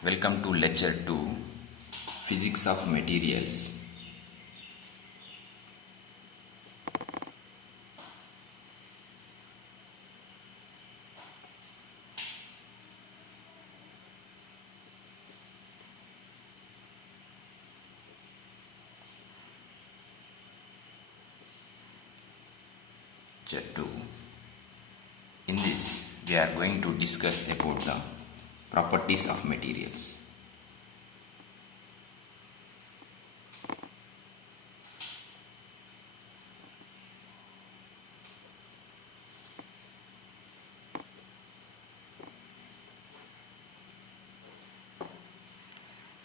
Welcome to lecture 2, Physics of Materials. Lecture 2. In this, we are going to discuss about the properties of materials.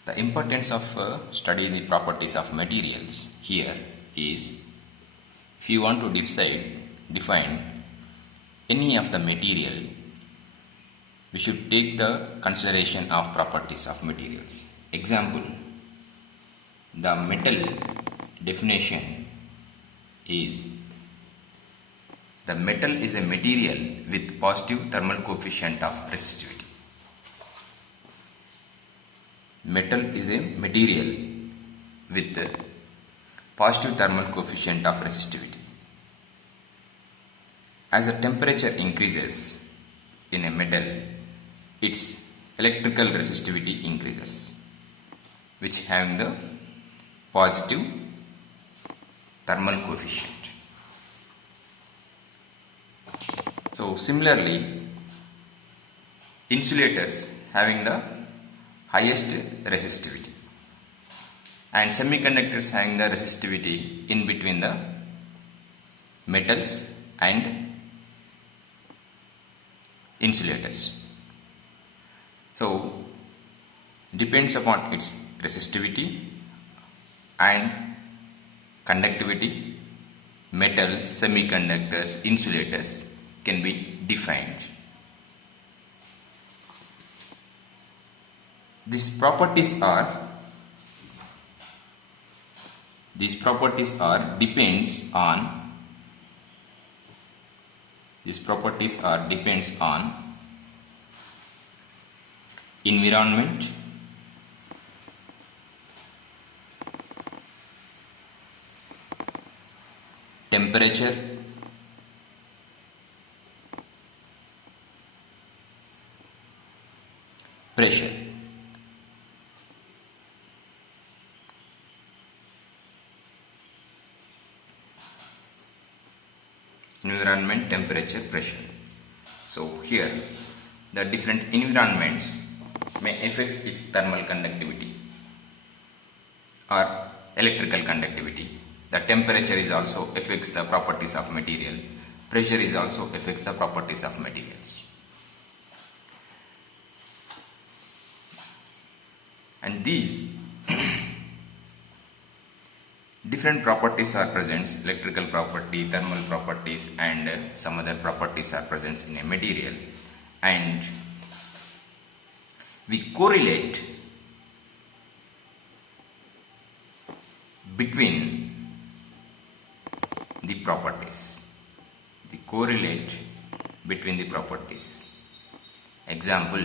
The importance of studying the properties of materials here is, if you want to define any of the material, we should take the consideration of properties of materials. Example, the metal definition is, the metal is a material with positive thermal coefficient of resistivity. Metal is a material with a positive thermal coefficient of resistivity. As the temperature increases in a metal, its electrical resistivity increases, which having the positive thermal coefficient. So similarly, insulators having the highest resistivity and semiconductors having the resistivity in between the metals and insulators. So depends upon its resistivity and conductivity, metals, semiconductors, insulators can be defined. These properties are depends on environment, temperature, pressure. Environment, temperature, pressure. So here the different environments may affect its thermal conductivity or electrical conductivity. The temperature is also affects the properties of material. Pressure is also affects the properties of materials. And these different properties are present, electrical property, thermal properties, and some other properties are present in a material, and we correlate between the properties. Example,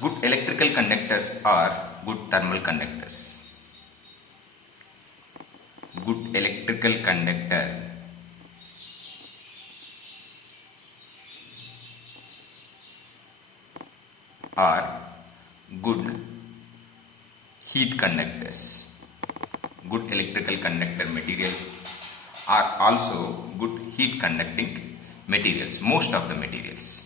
good electrical conductors are good thermal conductors. Good electrical conductor are good heat conductors. Good electrical conductor materials are also good heat conducting materials, most of the materials.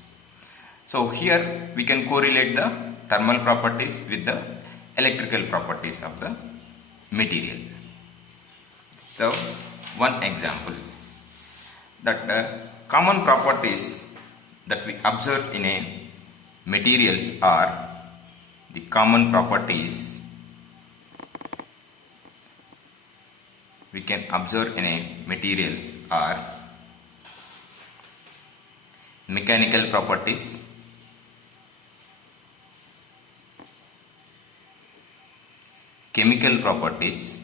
So here we can correlate the thermal properties with the electrical properties of the material. So one example, that common properties that we observe in a materials are, the common properties we can observe in a materials are mechanical properties, chemical properties,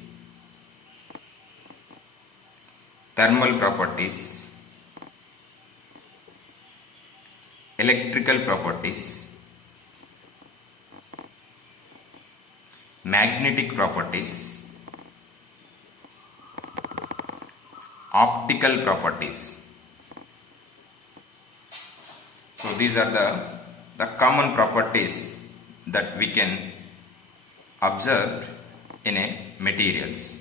thermal properties, electrical properties, magnetic properties, optical properties. So these are the common properties that we can observe in a materials.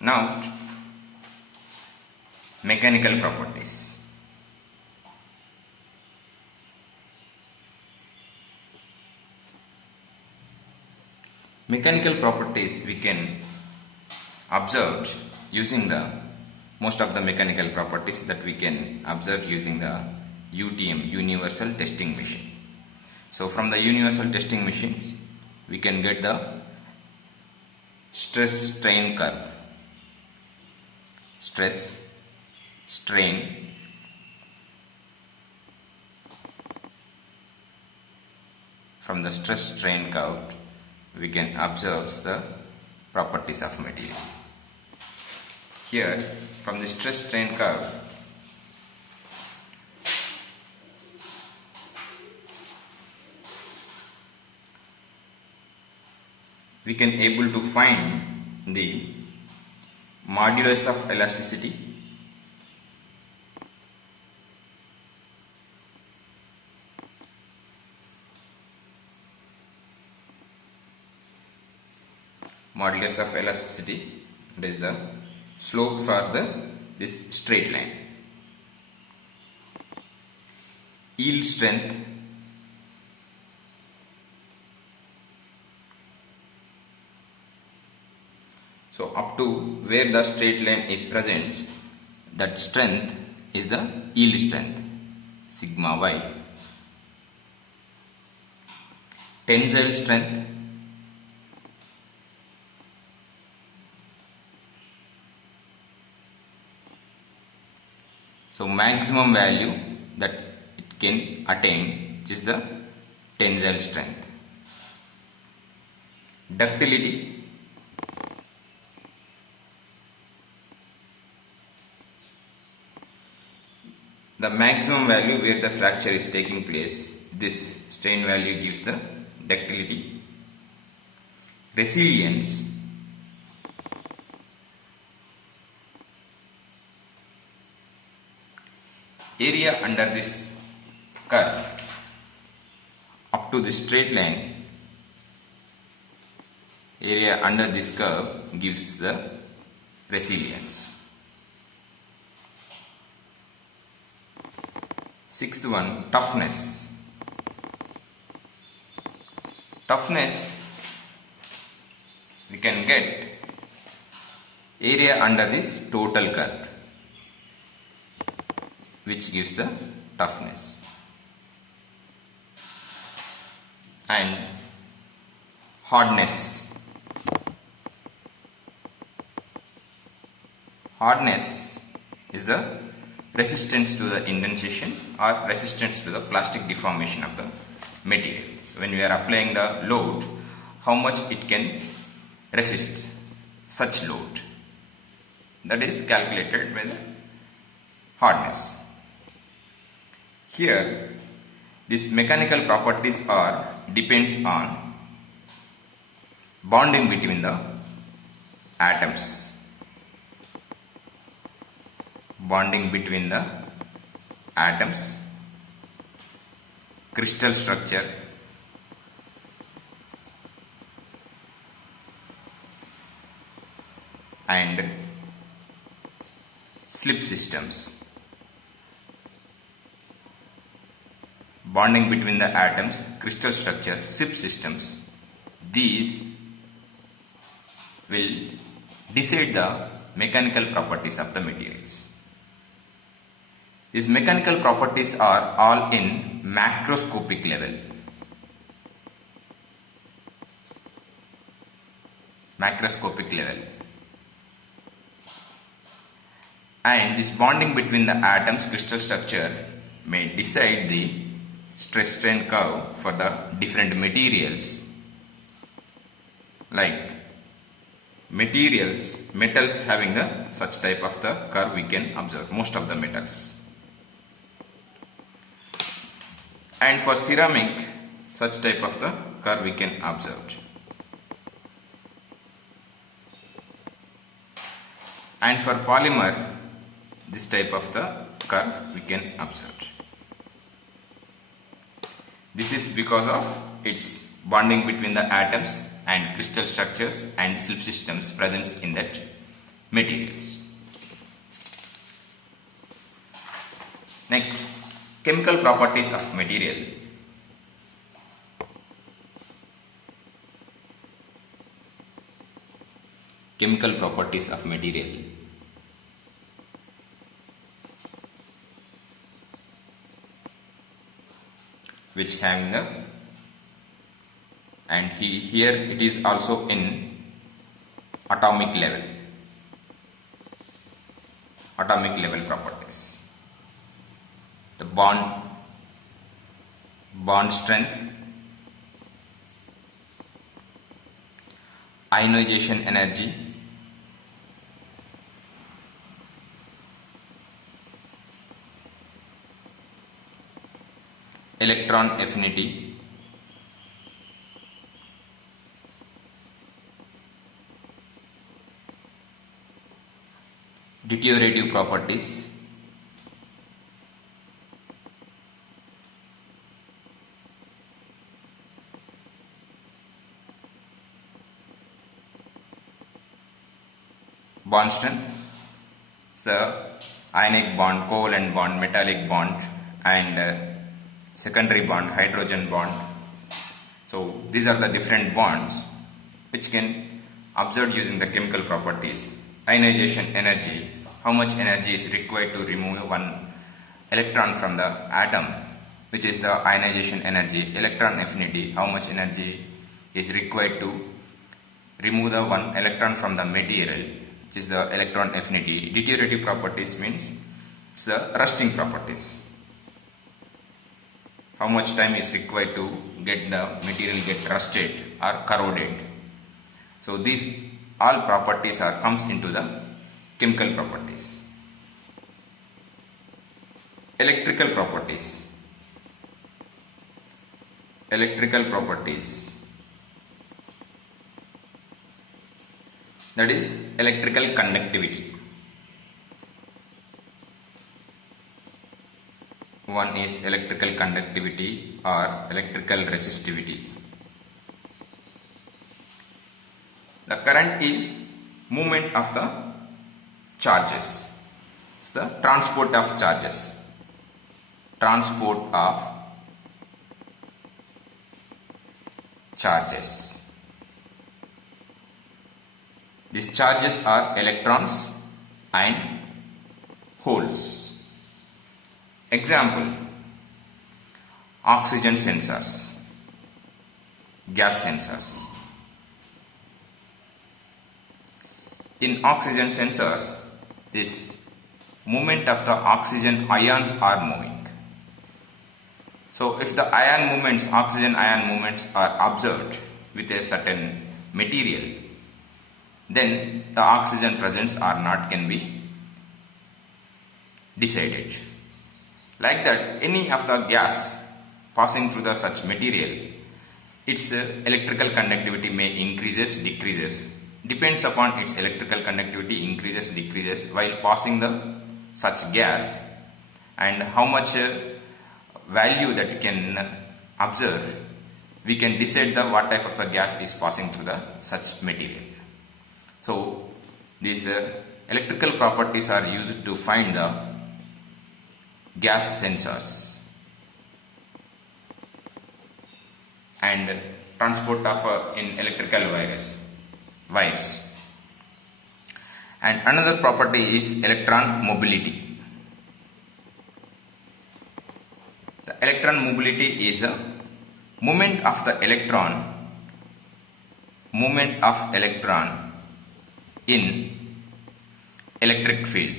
Now, mechanical properties. Mechanical properties we can observe using the most of the mechanical properties that we can observe using the UTM, universal testing machine. So from the universal testing machines we can get the stress strain curve. Stress, strain, from the stress strain curve we can observe the properties of material. Here from the stress strain curve we can able to find the modulus of elasticity, modulus of elasticity, that is the slope for this straight line. Yield strength, so up to where the straight line is present, that strength is the yield strength, sigma y. Tensile strength, so maximum value that it can attain is the tensile strength. Ductility, the maximum value where the fracture is taking place, this strain value gives the ductility. Resilience, area under this curve up to the straight line, area under this curve gives the resilience. Sixth one, toughness. Toughness we can get area under this total curve, which gives the toughness. And hardness. Hardness is the resistance to the indentation or resistance to the plastic deformation of the material. So when we are applying the load, how much it can resist such load, that is calculated by the hardness. Here these mechanical properties are depends on bonding between the atoms, bonding between the atoms, crystal structure, and slip systems. Bonding between the atoms, crystal structures, slip systems, these will decide the mechanical properties of the materials. These mechanical properties are all in macroscopic level. Macroscopic level. And this bonding between the atoms, crystal structure may decide the stress strain curve for the different materials, like metals having such type of the curve we can observe, most of the metals. And for ceramic, such type of the curve we can observe. And for polymer, this type of the curve we can observe. This is because of its bonding between the atoms and crystal structures and slip systems present in that materials. Next, chemical properties of material. Chemical properties of material. Which having the, and here it is also in atomic level properties. The bond strength, ionization energy, electron affinity, deteriorative properties, bond strength, the ionic bond, covalent bond, metallic bond, and secondary bond, hydrogen bond. So these are the different bonds which can observe using the chemical properties. Ionization energy, how much energy is required to remove one electron from the atom, which is the ionization energy. Electron affinity, how much energy is required to remove the one electron from the material, which is the electron affinity. Deteriorative properties means it's the rusting properties. How much time is required to get the material get rusted or corroded. So these all properties comes into the chemical properties. Electrical properties. That is electrical conductivity. One is electrical conductivity or electrical resistivity. The current is movement of the charges. It's the transport of charges. These charges are electrons and holes. Example, oxygen sensors, gas sensors. In oxygen sensors, this movement of the oxygen ions are moving. So if the oxygen ion movements are observed with a certain material, then the oxygen presence or not can be decided. Like that, any of the gas passing through the such material, its electrical conductivity may increases, decreases. Depends upon its electrical conductivity increases, decreases while passing the such gas, and how much value that can observe, we can decide the what type of the gas is passing through the such material. So these electrical properties are used to find the gas sensors and transport of in electrical wires. And another property is electron mobility. The electron mobility is the movement of electron in electric field.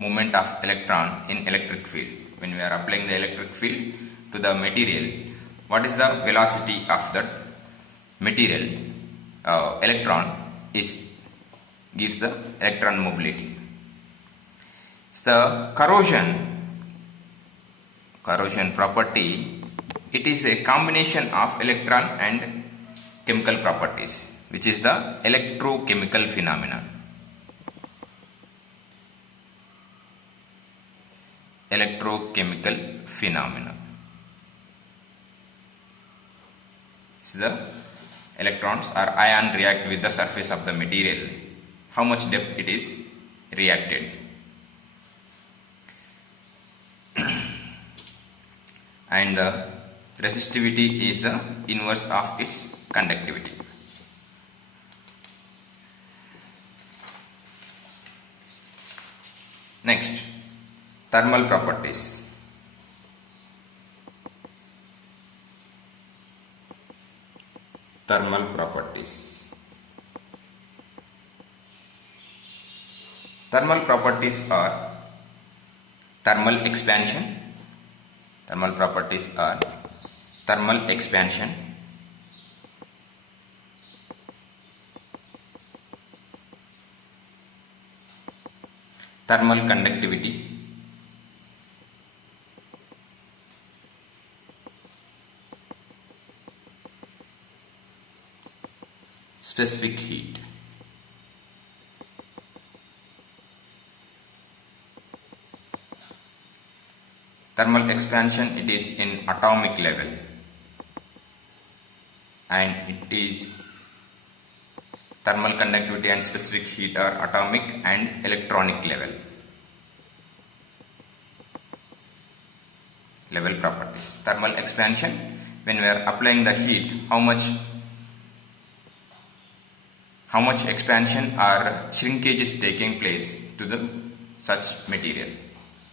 Movement of electron in electric field. When we are applying the electric field to the material, what is the velocity of that material? Electron gives the electron mobility. So the corrosion corrosion property, it is a combination of electron and chemical properties, which is the electrochemical phenomenon. Electrochemical phenomenon. So the electrons or ion react with the surface of the material. How much depth it is reacted. And the resistivity is the inverse of its conductivity. Next, thermal properties. Thermal properties. Thermal properties are thermal expansion. Thermal properties are thermal expansion, thermal conductivity, specific heat. Thermal expansion, it is in atomic level, and it is thermal conductivity and specific heat are atomic and electronic level properties. Thermal expansion, when we are applying the heat, how much expansion or shrinkage is taking place to the such material.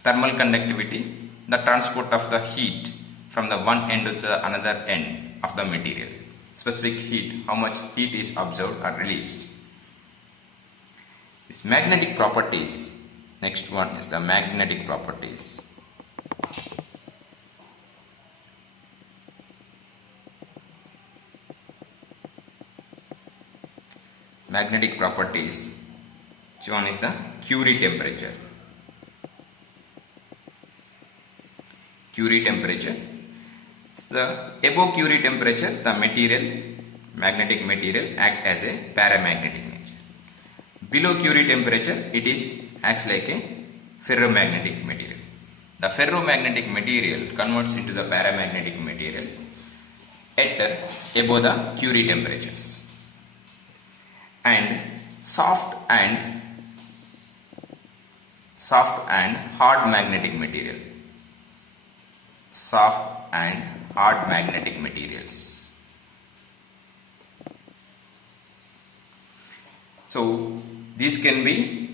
Thermal conductivity, the transport of the heat from the one end to the another end of the material. Specific heat, how much heat is absorbed or released. This magnetic properties. Next one is the magnetic properties. Magnetic properties. Which one is the Curie temperature? Curie temperature. So above Curie temperature, the magnetic material act as a paramagnetic nature. Below Curie temperature, it acts like a ferromagnetic material. The ferromagnetic material converts into the paramagnetic material at above the Curie temperatures. And soft and hard magnetic material. Soft and hard magnetic materials. So these can be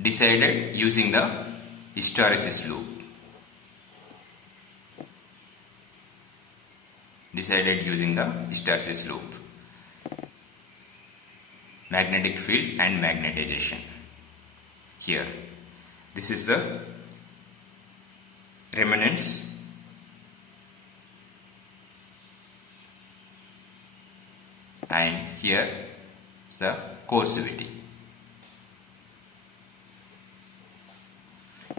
decided using the hysteresis loop. Magnetic field and magnetization. Here, this is the remanence, and here is the coercivity.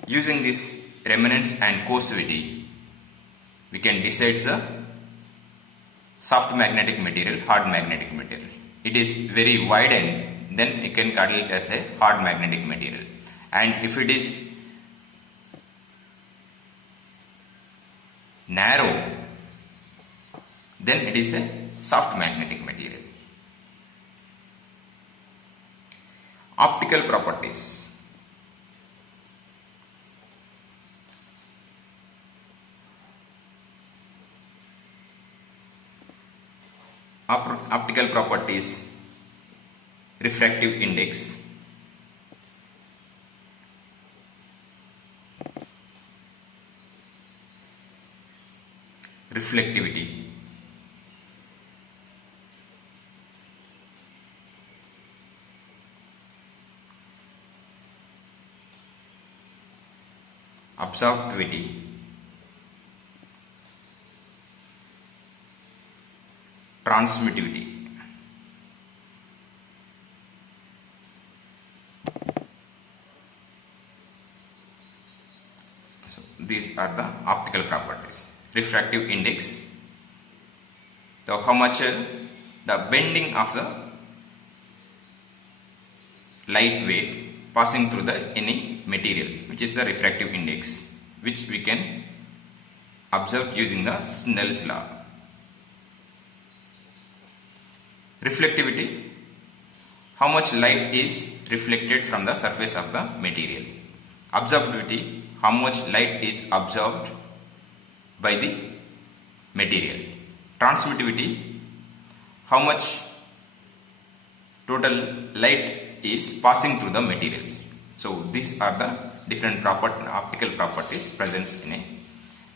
Using this remanence and coercivity, we can decide the soft magnetic material, hard magnetic material. It is very wide end, then you can call it as a hard magnetic material. And if it is narrow, then it is a soft magnetic material. Optical properties. Optical properties: refractive index, reflectivity, absorptivity, transmittivity. these are the optical properties. Refractive index, so how much the bending of the light wave passing through the any material, which is the refractive index, which we can observe using the Snell's law. Reflectivity, how much light is reflected from the surface of the material. Absorptivity, how much light is absorbed by the material. Transmittivity, how much total light is passing through the material. So these are the different optical properties present in a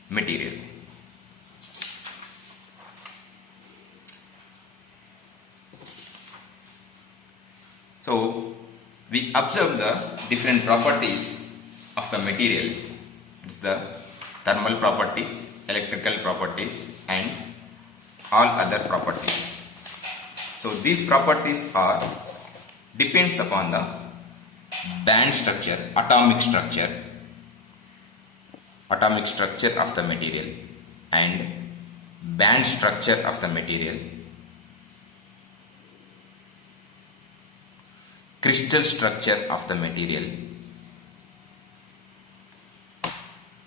material. So we observe the different properties of the material. It's the thermal properties, electrical properties, and all other properties. So these properties are depends upon the band structure, atomic structure of the material, and band structure of the material, crystal structure of the material,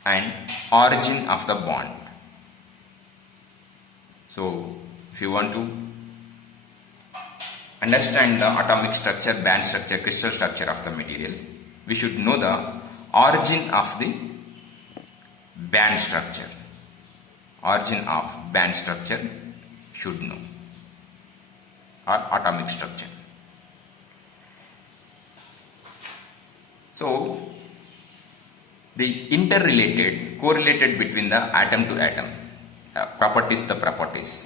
and origin of the bond. So if you want to understand the atomic structure, band structure, crystal structure of the material, we should know the origin of the band structure. Origin of band structure should know, or atomic structure. So the interrelated, correlated between the atom to atom, properties,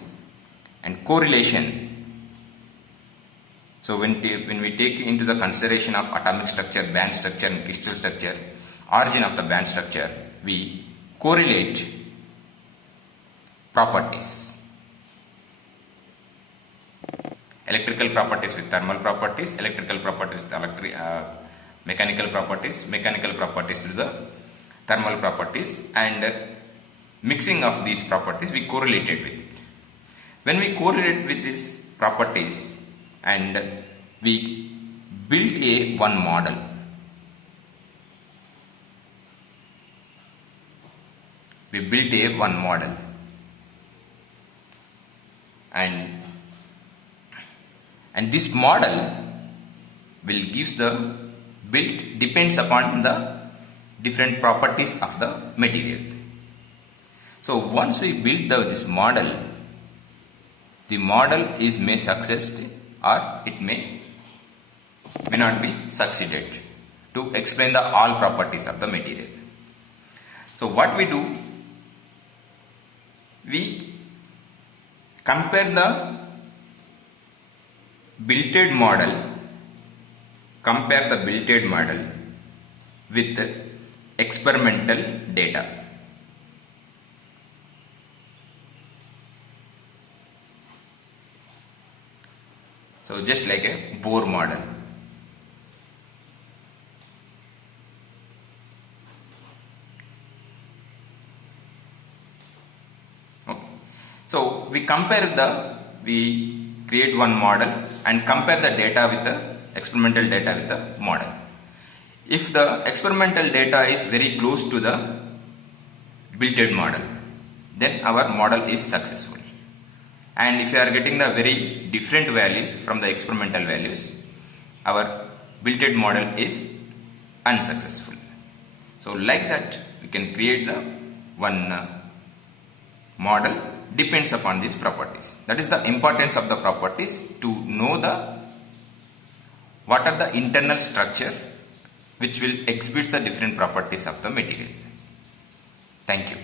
and correlation. So when we take into the consideration of atomic structure, band structure, and crystal structure, origin of the band structure, we correlate properties. Electrical properties with thermal properties, electrical properties with mechanical properties with the thermal properties, and mixing of these properties we correlated with it. When we correlate with these properties and we built one model, and this model will give the built depends upon the different properties of the material. So once we build this model, the model is may succeed or it may not be succeeded to explain the all properties of the material. So what we do, we compare the built model with experimental data. So just like a Bohr model. Okay. So we create one model and compare the data with the experimental data with the model. If the experimental data is very close to the built-in model, then our model is successful. And if you are getting the very different values from the experimental values, our built-in model is unsuccessful. So like that, we can create the one model depends upon these properties. That is the importance of the properties, to know what are the internal structure which will exhibit the different properties of the material. Thank you.